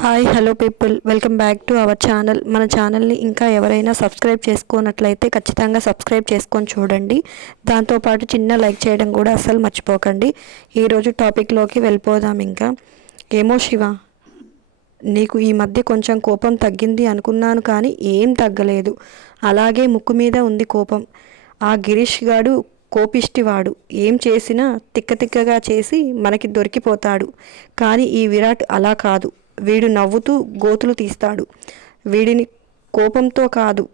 Hi hello people welcome back to our channel మన ఛానల్ని ఇంకా ఎవరైనా సబ్స్క్రైబ్ చేసుకున్నట్లయితే ఖచ్చితంగా సబ్స్క్రైబ్ చేసుకొని చూడండి. దాంతోపాటు చిన్న లైక్ చేయడం కూడా అస్సలు మర్చిపోకండి. ఈరోజు టాపిక్లోకి వెళ్ళిపోదాం ఇంకా. ఏమో శివ నీకు ఈ మధ్య కొంచెం కోపం తగ్గింది అనుకున్నాను కానీ ఏం తగ్గలేదు. అలాగే ముక్కు మీద ఉంది కోపం. ఆ గిరీష్ గాడు కోపిష్టివాడు. ఏం చేసినా తిక్కతిక్కగా చేసి మనకి దొరికిపోతాడు. కానీ ఈ విరాట్ అలా కాదు. వీడు నవ్వుతూ గోతులు తీస్తాడు. వీడిని కోపంతో కాదు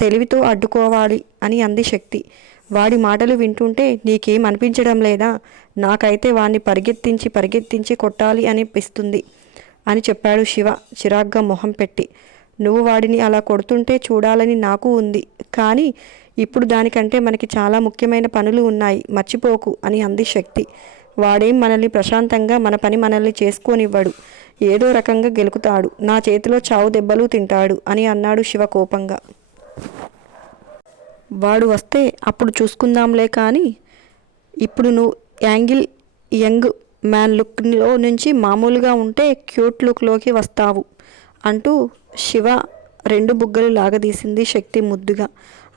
తెలివితో అడ్డుకోవాలి అని అంది శక్తి. వాడి మాటలు వింటుంటే నీకేం అనిపించడం లేదా? నాకైతే వాణ్ణి పరిగెత్తించి పరిగెత్తించి కొట్టాలి అనిపిస్తుంది అని చెప్పాడు శివ చిరాగ్గా మొహం పెట్టి. నువ్వు వాడిని అలా కొడుతుంటే చూడాలని నాకు ఉంది. కానీ ఇప్పుడు దానికంటే మనకి చాలా ముఖ్యమైన పనులు ఉన్నాయి. మర్చిపోకు అని అంది శక్తి. వాడేం మనల్ని ప్రశాంతంగా మన పని మనల్ని చేసుకోనివ్వడు. ఏదో రకంగా గెలుకుతాడు. నా చేతిలో చావు దెబ్బలు తింటాడు అని అన్నాడు శివ కోపంగా. వాడు వస్తే అప్పుడు చూసుకుందాంలే కానీ ఇప్పుడు నువ్వు యాంగిల్ యంగ్ మ్యాన్ లుక్లో నుంచి మామూలుగా ఉంటే క్యూట్ లుక్లోకి వస్తావు అంటూ శివ రెండు బుగ్గలు లాగదీసింది శక్తి ముద్దుగా.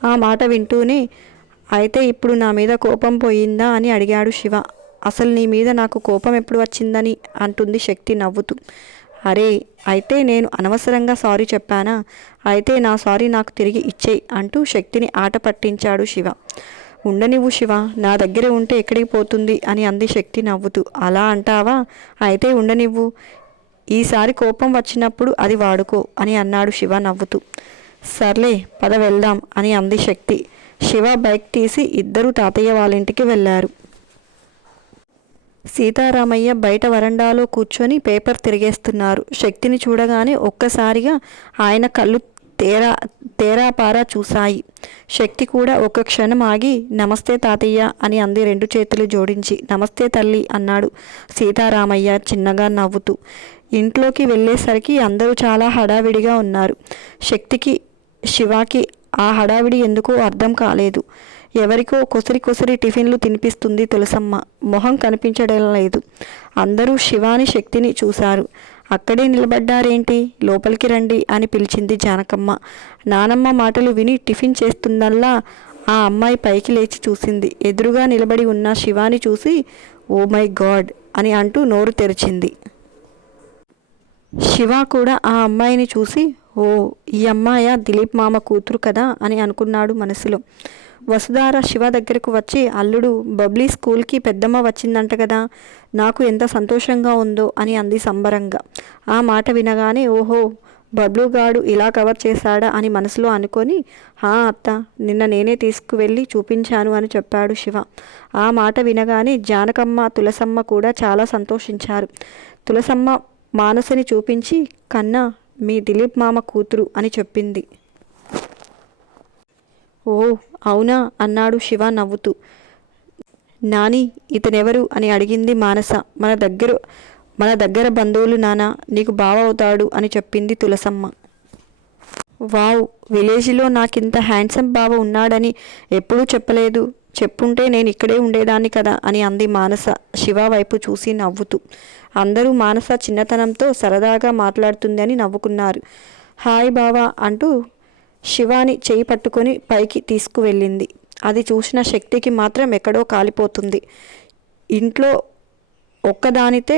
ఆ మాట వింటూనే అయితే ఇప్పుడు నా మీద కోపం పోయిందా? అని అడిగాడు శివ. అసలు నీ మీద నాకు కోపం ఎప్పుడు వచ్చిందని అంటుంది శక్తి నవ్వుతూ. అరే అయితే నేను అనవసరంగా సారీ చెప్పానా? అయితే నా సారీ నాకు తిరిగి ఇచ్చేయి అంటూ శక్తిని ఆట పట్టించాడు శివ. ఉండనివ్వు శివ నా దగ్గర ఉంటే ఎక్కడికి పోతుంది అని అంది శక్తి నవ్వుతూ. అలా అంటావా? అయితే ఉండనివ్వు. ఈసారి కోపం వచ్చినప్పుడు అది వాడుకో అని అన్నాడు శివ నవ్వుతూ. సర్లే పద వెళ్దాం అని అంది శక్తి. శివ బైక్ తీసి ఇద్దరు తాతయ్య వాళ్ళ ఇంటికి వెళ్ళారు. సీతారామయ్య బయట వరండాలో కూర్చొని పేపర్ తిరిగేస్తున్నారు. శక్తిని చూడగానే ఒక్కసారిగా ఆయన కళ్ళు తేరా తేరాపారా చూశాయి. శక్తి కూడా ఒక క్షణం ఆగి నమస్తే తాతయ్య అని అంది రెండు చేతులు జోడించి. నమస్తే తల్లి అన్నాడు సీతారామయ్య చిన్నగా నవ్వుతూ. ఇంట్లోకి వెళ్ళేసరికి అందరూ చాలా హడావిడిగా ఉన్నారు. శక్తికి శివాకి ఆ హడావిడి ఎందుకో అర్థం కాలేదు. ఎవరికో కొసరి కొసరి టిఫిన్లు తినిపిస్తుంది తులసమ్మ. మొహం కనిపించడం లేదు. అందరూ శివాని శక్తిని చూశారు. అక్కడే నిలబడ్డారేంటి? లోపలికి రండి అని పిలిచింది జానకమ్మ. నానమ్మ మాటలు విని టిఫిన్ చేస్తుందల్లా ఆ అమ్మాయి పైకి లేచి చూసింది. ఎదురుగా నిలబడి ఉన్న శివాని చూసి ఓ మై గాడ్ అని అంటూ నోరు తెరిచింది. శివ కూడా ఆ అమ్మాయిని చూసి ఓ ఈ అమ్మాయ దిలీప్ మామ కూతురు కదా అని అనుకున్నాడు మనసులో. వసుధార శివ దగ్గరకు వచ్చి అల్లుడు బబ్లీ స్కూల్కి పెద్దమ్మ వచ్చిందంట కదా నాకు ఎంత సంతోషంగా ఉందో అని అంది సంబరంగా. ఆ మాట వినగానే ఓహో బబ్లుగాడు ఇలా కవర్ చేశాడా అని మనసులో అనుకొని హా అత్త నిన్న నేనే తీసుకువెళ్ళి చూపించాను అని చెప్పాడు శివ. ఆ మాట వినగానే జానకమ్మ తులసమ్మ కూడా చాలా సంతోషించారు. తులసమ్మ మానసని చూపించి కన్నా మీ దిలీప్ మామ కూతురు అని చెప్పింది. ఓ అవునా? అన్నాడు శివ నవ్వుతూ. నాని ఇతనెవరు? అని అడిగింది మానస. మన దగ్గర మన దగ్గర బంధువులు నానా నీకు బావ అవుతాడు అని చెప్పింది తులసమ్మ. వావ్ విలేజ్లో నాకింత హ్యాండ్సమ్ బావ ఉన్నాడని ఎప్పుడూ చెప్పలేదు. చెప్పుంటే నేను ఇక్కడే ఉండేదాన్ని కదా అని అంది మానస. శివ వైపు చూసి నవ్వుతూ. అందరూ మానస చిన్నతనంతో సరదాగా మాట్లాడుతుందని నవ్వుకున్నారు. హాయ్ బావా అంటూ శివాని చేయి పట్టుకొని పైకి తీసుకువెళ్ళింది. అది చూసిన శక్తికి మాత్రం ఎక్కడో కాలిపోతుంది. ఇంట్లో ఒక్కదానితే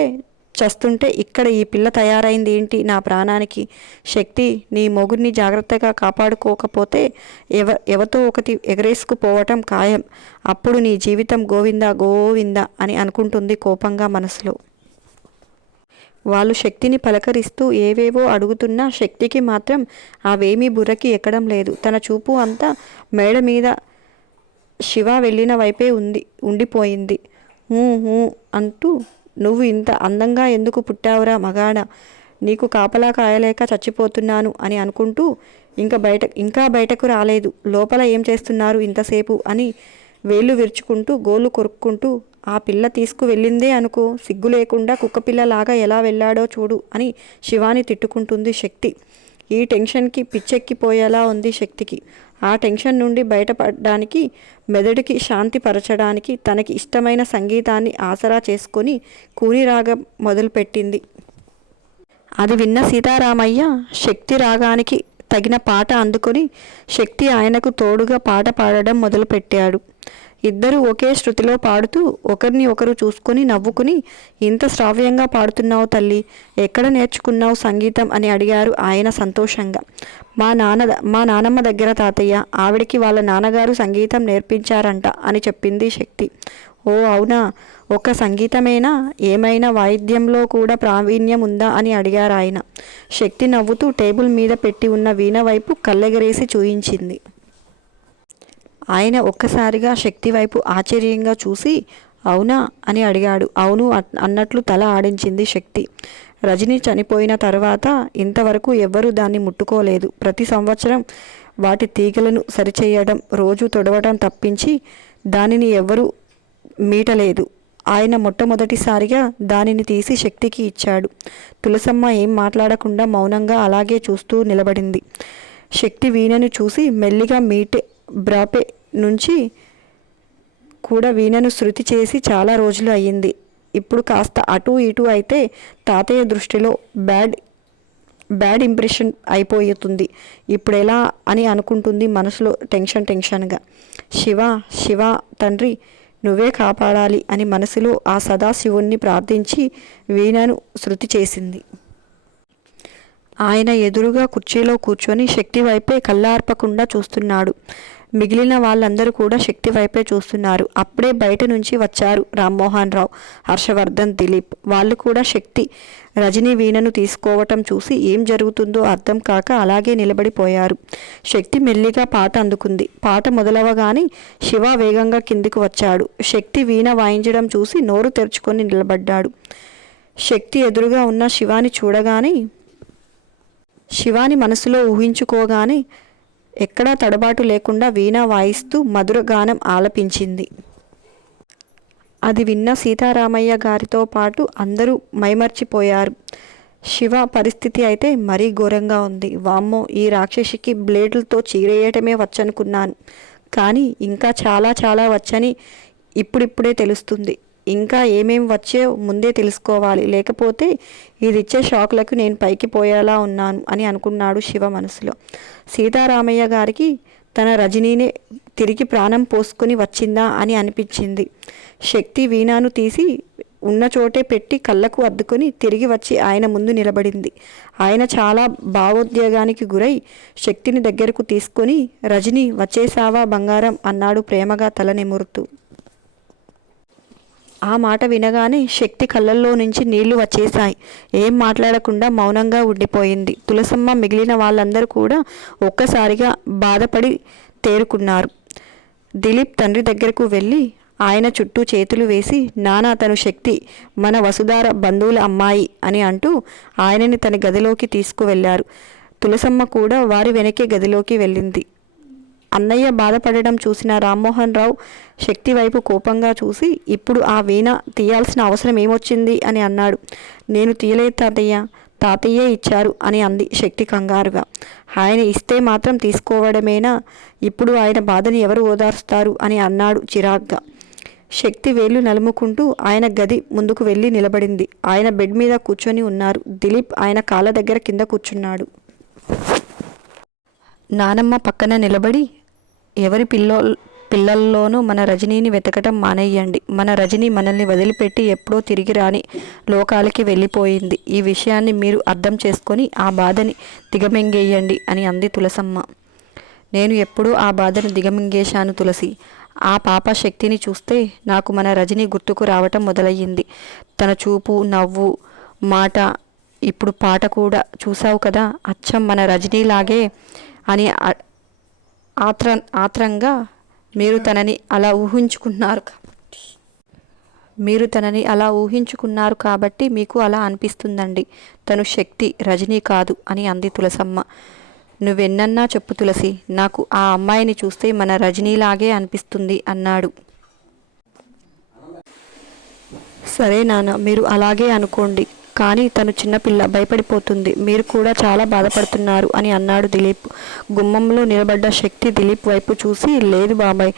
చస్తుంటే ఇక్కడ ఈ పిల్ల తయారైంది ఏంటి నా ప్రాణానికి? శక్తి నీ మొగుడిని జాగ్రత్తగా కాపాడుకోకపోతే ఎవ ఎవతో ఒకటి ఎగరేసుకుపోవటం ఖాయం. అప్పుడు నీ జీవితం గోవిందా గోవిందా అని అనుకుంటుంది కోపంగా మనసులో. వాళ్ళు శక్తిని పలకరిస్తూ ఏవేవో అడుగుతున్నా శక్తికి మాత్రం అవేమీ బుర్రకి ఎక్కడం లేదు. తన చూపు అంతా మేడ మీద శివ వెళ్ళిన వైపే ఉంది ఉండిపోయింది. అంటూ నువ్వు ఇంత అందంగా ఎందుకు పుట్టావురా మగాడ? నీకు కాపలా కాయలేక చచ్చిపోతున్నాను అని అనుకుంటూ ఇంకా బయట ఇంకా బయటకు రాలేదు. లోపల ఏం చేస్తున్నారు ఇంతసేపు అని వేళ్ళు విరుచుకుంటూ గోళ్ళు కొరుక్కుంటూ ఆ పిల్ల తీసుకు వెళ్ళిందే అనుకో సిగ్గు లేకుండా కుక్కపిల్లలాగా ఎలా వెళ్ళాడో చూడు అని శివాని తిట్టుకుంటుంది శక్తి. ఈ టెన్షన్కి పిచ్చెక్కిపోయేలా ఉంది శక్తికి. ఆ టెన్షన్ నుండి బయటపడడానికి మెదడుకి శాంతి పరచడానికి తనకి ఇష్టమైన సంగీతాన్ని ఆసరా చేసుకొని కూని రాగం మొదలుపెట్టింది. అది విన్న సీతారామయ్య శక్తి రాగానికి తగిన పాట అందుకొని శక్తి ఆయనకు తోడుగా పాట పాడడం మొదలుపెట్టాడు. ఇద్దరూ ఒకే శృతిలో పాడుతూ ఒకరిని ఒకరు చూసుకొని నవ్వుకుని ఇంత శ్రావ్యంగా పాడుతున్నావు తల్లి ఎక్కడ నేర్చుకున్నావు సంగీతం? అని అడిగారు ఆయన సంతోషంగా. మా నాన్న మా నానమ్మ దగ్గర తాతయ్య ఆవిడికి వాళ్ళ నాన్నగారు సంగీతం నేర్పించారంట అని చెప్పింది శక్తి. ఓ అవునా? ఒక సంగీతమేనా? ఏమైనా వాయిద్యంలో కూడా ప్రావీణ్యం ఉందా? అని అడిగారు ఆయన శక్తి నవ్వుతూ టేబుల్ మీద పెట్టి ఉన్న వీణ వైపు కళ్ళెగరేసి చూయించింది. ఆయన ఒక్కసారిగా శక్తి వైపు ఆశ్చర్యంగా చూసి అవునా? అని అడిగాడు. అవును అన్నట్లు తల ఆడించింది శక్తి. రజని చనిపోయిన తర్వాత ఇంతవరకు ఎవ్వరూ దాన్ని ముట్టుకోలేదు. ప్రతి సంవత్సరం వాటి తీగలను సరిచేయడం రోజు తొడవడం తప్పించి దానిని ఎవ్వరూ మీటలేదు. ఆయన మొట్టమొదటిసారిగా దానిని తీసి శక్తికి ఇచ్చాడు. తులసమ్మ ఏం మాట్లాడకుండా మౌనంగా అలాగే చూస్తూ నిలబడింది. శక్తి వీణను చూసి మెల్లిగా మీటే బ్రాపే నుంచి కూడా వీణను శృతి చేసి చాలా రోజులు అయ్యింది. ఇప్పుడు కాస్త అటు ఇటు అయితే తాతయ్య దృష్టిలో బ్యాడ్ బ్యాడ్ ఇంప్రెషన్ అయిపోతుంది ఇప్పుడు ఎలా అని అనుకుంటుంది మనసులో టెన్షన్ టెన్షన్గా. శివ శివ తండ్రి నువ్వే కాపాడాలి అని మనసులో ఆ సదాశివుణ్ణి ప్రార్థించి వీణను శృతి చేసింది. ఆయన ఎదురుగా కుర్చీలో కూర్చొని శక్తి వైపే కళ్ళార్పకుండా చూస్తున్నాడు. మిగిలిన వాళ్ళందరూ కూడా శక్తి వైపే చూస్తున్నారు. అప్పుడే బయట నుంచి వచ్చారు రామ్మోహన్ రావు హర్షవర్ధన్ దిలీప్. వాళ్ళు కూడా శక్తి రజనీ వీణను తీసుకోవటం చూసి ఏం జరుగుతుందో అర్థం కాక అలాగే నిలబడిపోయారు. శక్తి మెల్లిగా పాట అందుకుంది. పాట మొదలవగానే శివ వేగంగా కిందికి వచ్చాడు. శక్తి వీణ వాయించడం చూసి నోరు తెరుచుకొని నిలబడ్డాడు. శక్తి ఎదురుగా ఉన్న శివాని చూడగానే శివాని మనసులో ఊహించుకోగానే ఎక్కడా తడబాటు లేకుండా వీణ వాయిస్తూ మధురగానం ఆలపించింది. అది విన్న సీతారామయ్య గారితో పాటు అందరూ మైమర్చిపోయారు. శివ పరిస్థితి అయితే మరీ ఘోరంగా ఉంది. వామ్మో ఈ రాక్షసికి బ్లేడ్లతో చీరేయటమే వచ్చనుకున్నాను. కానీ ఇంకా చాలా చాలా వచ్చని ఇప్పుడిప్పుడే తెలుస్తుంది. ఇంకా ఏమేమి వచ్చే ముందే తెలుసుకోవాలి. లేకపోతే ఇది ఇచ్చే షాక్లకు నేను పైకి పోయేలా ఉన్నాను అని అనుకున్నాడు శివ మనసులో. సీతారామయ్య గారికి తన రజనీనే తిరిగి ప్రాణం పోసుకొని వచ్చిందా అని అనిపించింది. శక్తి వీణాను తీసి ఉన్న చోటే పెట్టి కళ్ళకు అద్దుకొని తిరిగి వచ్చి ఆయన ముందు నిలబడింది. ఆయన చాలా భావోద్వేగానికి గురై శక్తిని దగ్గరకు తీసుకొని రజని వచ్చేసావా బంగారం? అన్నాడు ప్రేమగా తల నిమురుతూ. ఆ మాట వినగానే శక్తి కళ్ళల్లో నుంచి నీళ్ళు వచ్చేశాయి. ఏం మాట్లాడకుండా మౌనంగా ఉండిపోయింది. తులసమ్మ మిగిలిన వాళ్ళందరూ కూడా ఒక్కసారిగా బాధపడి తేరుకున్నారు. దిలీప్ తండ్రి దగ్గరకు వెళ్ళి ఆయన చుట్టూ చేతులు వేసి నానా తను శక్తి. మన వసుధార బంధువుల అమ్మాయి అని అంటూ ఆయనని తన గదిలోకి తీసుకువెళ్ళారు తులసమ్మ కూడా వారి వెనకే గదిలోకి వెళ్ళింది. అన్నయ్య బాధపడడం చూసిన రామ్మోహన్ రావు శక్తి వైపు కోపంగా చూసి ఇప్పుడు ఆ వీణ తీయాల్సిన అవసరం ఏమొచ్చింది? అని అన్నాడు. నేను తీయలేదు తాతయ్య. తాతయ్యే ఇచ్చారు అని అంది శక్తి కంగారుగా. ఆయన ఇస్తే మాత్రం తీసుకోవడమేనా? ఇప్పుడు ఆయన బాధని ఎవరు ఓదార్స్తారు? అని అన్నాడు చిరాగ్గా. శక్తి వేళ్ళు నలుముకుంటూ ఆయన గది ముందుకు వెళ్ళి నిలబడింది. ఆయన బెడ్ మీద కూర్చొని ఉన్నారు. దిలీప్ ఆయన కాళ్ళ దగ్గర కింద కూర్చున్నాడు. నానమ్మ పక్కన నిలబడి ఎవరి పిల్లో పిల్లల్లోనూ మన రజనీని వెతకటం మానేయండి. మన రజనీ మనల్ని వదిలిపెట్టి ఎప్పుడో తిరిగి రాని లోకాలకి వెళ్ళిపోయింది. ఈ విషయాన్ని మీరు అర్థం చేసుకొని ఆ బాధని దిగమింగేయండి అని అంది తులసమ్మ. నేను ఎప్పుడూ ఆ బాధను దిగమింగేశాను తులసి. ఆ పాప శక్తిని చూస్తే నాకు మన రజని గుర్తుకు రావటం మొదలయ్యింది. తన చూపు నవ్వు మాట ఇప్పుడు పాట కూడా చూసావు కదా? అచ్చం మన రజనీలాగే అని ఆత్ర ఆత్రంగా మీరు తనని అలా ఊహించుకున్నారు కాబట్టి మీరు తనని అలా ఊహించుకున్నారు కాబట్టి మీకు అలా అనిపిస్తుందండి. తను శక్తి రజనీ కాదు అని అంది తులసమ్మ. నువ్వెన్నన్నా చెప్పు తులసి నాకు ఆ అమ్మాయిని చూస్తే మన రజనీలాగే అనిపిస్తుంది అన్నాడు. సరే నాన్న మీరు అలాగే అనుకోండి. కానీ తను చిన్నపిల్ల భయపడిపోతుంది. మీరు కూడా చాలా బాధపడుతున్నారు అని అన్నాడు దిలీప్. గుమ్మంలో నిలబడ్డ శక్తి దిలీప్ వైపు చూసి లేదు బాబాయ్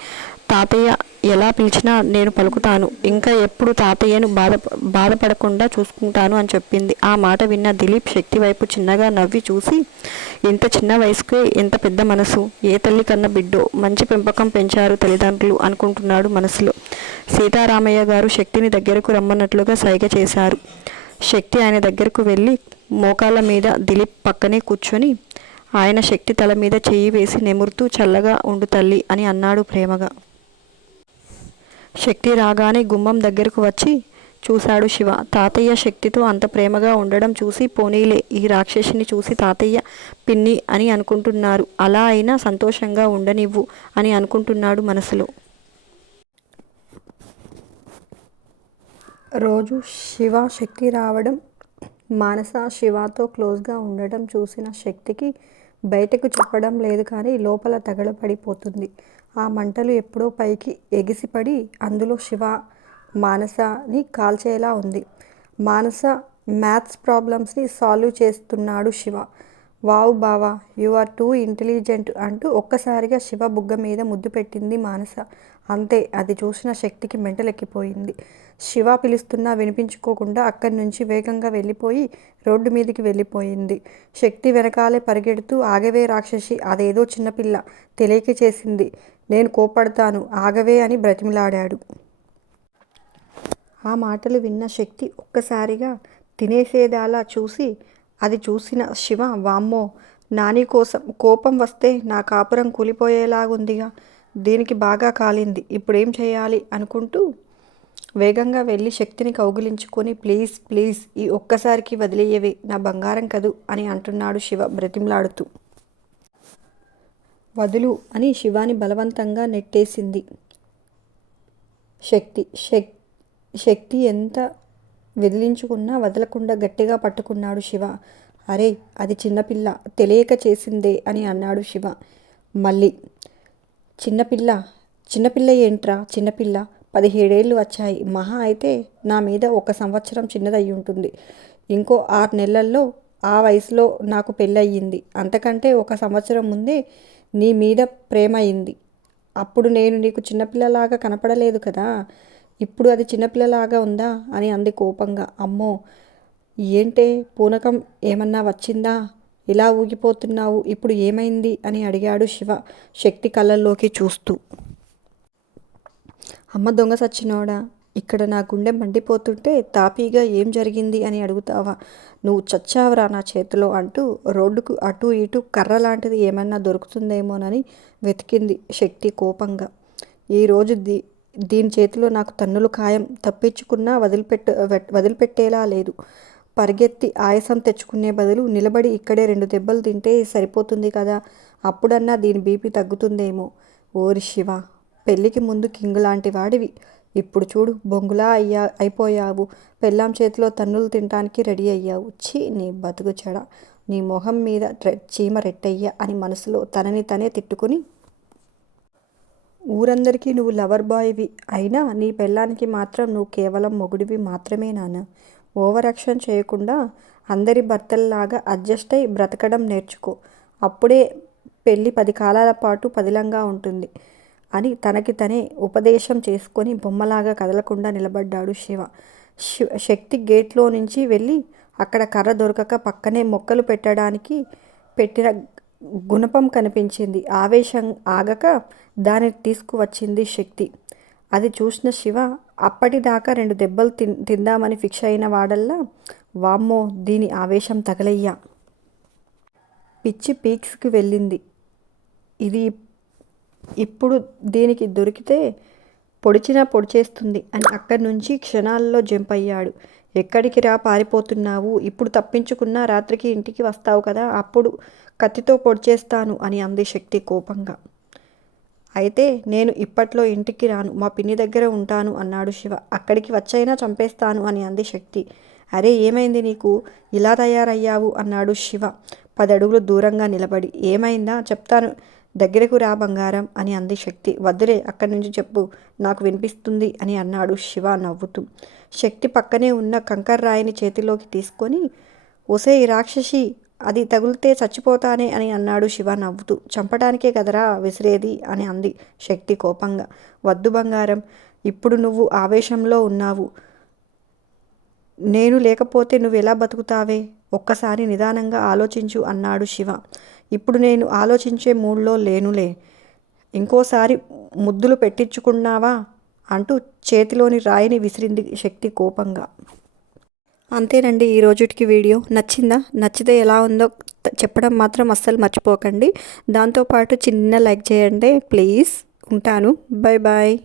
తాతయ్య ఎలా పిలిచినా నేను పలుకుతాను. ఇంకా ఎప్పుడు తాతయ్యను బాధ బాధపడకుండా చూసుకుంటాను అని చెప్పింది. ఆ మాట విన్న దిలీప్ శక్తి వైపు చిన్నగా నవ్వి చూసి ఇంత చిన్న వయసుకే ఎంత పెద్ద మనసు. ఏ తల్లి కన్న బిడ్డో మంచి పెంపకం పెంచారు తల్లిదండ్రులు అనుకుంటున్నాడు మనసులో. సీతారామయ్య గారు శక్తిని దగ్గరకు రమ్మన్నట్లుగా సైగ చేశారు. శక్తి ఆయన దగ్గరకు వెళ్ళి మోకాళ్ళ మీద దిలీప్ పక్కనే కూర్చొని ఆయన శక్తి తల మీద చెయ్యి వేసి నెమురుతూ చల్లగా ఉండు తల్లి అని అన్నాడు ప్రేమగా. శక్తి రాగానే గుమ్మం దగ్గరకు వచ్చి చూశాడు శివ. తాతయ్య శక్తితో అంత ప్రేమగా ఉండడం చూసి పోనీలే ఈ రాక్షసిని చూసి తాతయ్య పిన్ని అని అనుకుంటున్నారు. అలా అయినా సంతోషంగా ఉండనివ్వు అని అనుకుంటున్నాడు మనసులో. రోజు శివ శక్తి రావడం మానస శివతో క్లోజ్గా ఉండడం చూసిన శక్తికి బయటకు చెప్పడం లేదు కానీ లోపల తగలపడిపోతుంది ఆ మంటలు ఎప్పుడో పైకి ఎగిసిపడి అందులో శివ మానసని కాల్చేలా ఉంది. మానస మ్యాథ్స్ ప్రాబ్లమ్స్ని సాల్వ్ చేస్తున్నాడు శివ. వావ్ బావా యు ఆర్ టూ ఇంటెలిజెంట్ అంటూ ఒక్కసారిగా శివ బుగ్గ మీద ముద్దు పెట్టింది మానస. అంతే అది చూసిన శక్తికి మెంటలెక్కిపోయింది. శివ పిలుస్తున్నా వినిపించుకోకుండా అక్కడి నుంచి వేగంగా వెళ్ళిపోయి రోడ్డు మీదకి వెళ్ళిపోయింది. శక్తి వెనకాలే పరిగెడుతూ ఆగవే రాక్షసి అదేదో చిన్నపిల్ల తెలియక చేసింది. నేను కోపడతాను ఆగవే అని బ్రతిమిలాడాడు. ఆ మాటలు విన్న శక్తి ఒక్కసారిగా తినేసేదాలా చూసి అది చూసిన శివ వామ్మో నాని కోసం కోపం వస్తే నా కాపురం కూలిపోయేలాగుందిగా. దీనికి బాగా కాలింది. ఇప్పుడేం చేయాలి? అనుకుంటూ వేగంగా వెళ్ళి శక్తిని కౌగిలించుకొని ప్లీజ్ ప్లీజ్ ఈ ఒక్కసారికి వదిలేయవే నా బంగారం కదూ అని అంటున్నాడు శివ బ్రతిమలాడుతూ. వదులు అని శివాని బలవంతంగా నెట్టేసింది శక్తి. శక్ శక్తి ఎంత విదిలించుకున్నా వదలకుండా గట్టిగా పట్టుకున్నాడు శివ. అరే అది చిన్నపిల్ల తెలియక చేసిందే అని అన్నాడు శివ. మళ్ళీ చిన్నపిల్ల చిన్నపిల్ల ఏంట్రా చిన్నపిల్ల పదిహేడేళ్ళు వచ్చాయి. మహా అయితే నా మీద ఒక సంవత్సరం చిన్నదయ్యి ఉంటుంది. ఇంకో ఆరు నెలల్లో ఆ వయసులో నాకు పెళ్ళయింది అంతకంటే ఒక సంవత్సరం ముందే నీ మీద ప్రేమ అయింది. అప్పుడు నేను నీకు చిన్నపిల్లలాగా కనపడలేదు కదా? ఇప్పుడు అది చిన్నపిల్లలాగా ఉందా? అని అంది కోపంగా. అమ్మో! ఏంటే? పూనకం ఏమన్నా వచ్చిందా? ఇలా ఊగిపోతున్నావు ఇప్పుడు ఏమైంది? అని అడిగాడు శివ శక్తి కళ్ళల్లోకి చూస్తూ. అమ్మ దొంగ సచ్చినోడా? ఇక్కడ నా గుండె మండిపోతుంటే తాపీగా ఏం జరిగింది? అని అడుగుతావా? నువ్వు చచ్చావరా నా చేతిలో అంటూ రోడ్డుకు అటు ఇటు కర్ర లాంటిది ఏమన్నా దొరుకుతుందేమోనని వెతికింది శక్తి కోపంగా. ఈరోజు ది దీని చేతిలో నాకు తన్నులు ఖాయం తప్పించుకున్నా వదిలిపెట్ట వదిలిపెట్టేలా లేదు. పరిగెత్తి ఆయాసం తెచ్చుకునే బదులు నిలబడి ఇక్కడే రెండు దెబ్బలు తింటే సరిపోతుంది కదా అప్పుడన్నా దీని బీపీ తగ్గుతుందేమో. ఓరి శివ పెళ్ళికి ముందు కింగ్ లాంటి వాడివి. ఇప్పుడు చూడు బొంగులా అయ్యా అయిపోయావు. పెళ్ళాం చేతిలో తన్నులు తినడానికి రెడీ అయ్యావు. ఛీ నీ బతుకు చెడ. నీ మొహం మీద చీమ రెట్టయ్యా అని మనసులో తనని తనే తిట్టుకుని ఊరందరికీ నువ్వు లవర్ బాయ్వి. అయినా నీ పెళ్ళానికి మాత్రం నువ్వు కేవలం మొగుడివి మాత్రమే నాన్న. ఓవర్ యాక్షన్ చేయకుండా అందరి భర్తల్లాగా అడ్జస్ట్ అయి బ్రతకడం నేర్చుకో. అప్పుడే పెళ్ళి పది కాలాల పాటు పదిలంగా ఉంటుంది అని తనకి తనే ఉపదేశం చేసుకొని బొమ్మలాగా కదలకుండా నిలబడ్డాడు శివ. శివ శక్తి గేట్లో నుంచి వెళ్ళి అక్కడ కర్ర దొరకక పక్కనే మొక్కలు పెట్టడానికి పెట్టిన గుణపం కనిపించింది. ఆవేశం ఆగక దాన్ని తీసుకువచ్చింది శక్తి. అది చూసిన శివ అప్పటిదాకా రెండు దెబ్బలు తిన్ తిందామని ఫిక్స్ అయిన వాడల్లా వామ్మో దీని ఆవేశం తగలయ్యా. పిచ్చి పీక్స్కి వెళ్ళింది. ఇది ఇప్పుడు దీనికి దొరికితే పొడిచినా పొడిచేస్తుంది అని అక్కడి నుంచి క్షణాల్లో జంప్ అయ్యాడు. ఎక్కడికి రా పారిపోతున్నావు? ఇప్పుడు తప్పించుకున్నా రాత్రికి ఇంటికి వస్తావు కదా అప్పుడు కత్తితో పొడిచేస్తాను అని అంది శక్తి కోపంగా. అయితే నేను ఇప్పట్లో ఇంటికి రాను మా పిన్ని దగ్గర ఉంటాను అన్నాడు శివ. అక్కడికి వచ్చైనా చంపేస్తాను అని అంది శక్తి. అరే ఏమైంది నీకు? ఇలా తయారయ్యావు అన్నాడు శివ. పదడుగులు దూరంగా నిలబడి. ఏమైందా? చెప్తాను. దగ్గరకు రా బంగారం అని అంది శక్తి. వద్దులే అక్కడి నుంచి చెప్పు. నాకు వినిపిస్తుంది అని అన్నాడు శివ నవ్వుతూ. శక్తి పక్కనే ఉన్న కంకర్రాయిని చేతిలోకి తీసుకొని ఒసే రాక్షసి అది తగిలితే చచ్చిపోతానే అని అన్నాడు శివ నవ్వుతూ. చంపడానికే కదరా విసిరేది అని అంది శక్తి కోపంగా. వద్దు బంగారం ఇప్పుడు నువ్వు ఆవేశంలో ఉన్నావు. నేను లేకపోతే నువ్వు ఎలా బతుకుతావే? ఒక్కసారి నిదానంగా ఆలోచించు అన్నాడు శివ. ఇప్పుడు నేను ఆలోచించే మూడ్లో లేనులే. ఇంకోసారి ముద్దులు పెట్టించుకున్నావా? అంటూ చేతిలోని రాయిని విసిరింది శక్తి కోపంగా. అంతేనండి ఈ రోజుటికి వీడియో. నచ్చిందా? నచ్చితే ఎలా ఉందో చెప్పడం మాత్రం అస్సలు మర్చిపోకండి. దాంతోపాటు చిన్న లైక్ చేయండి. ప్లీజ్. ఉంటాను. Bye bye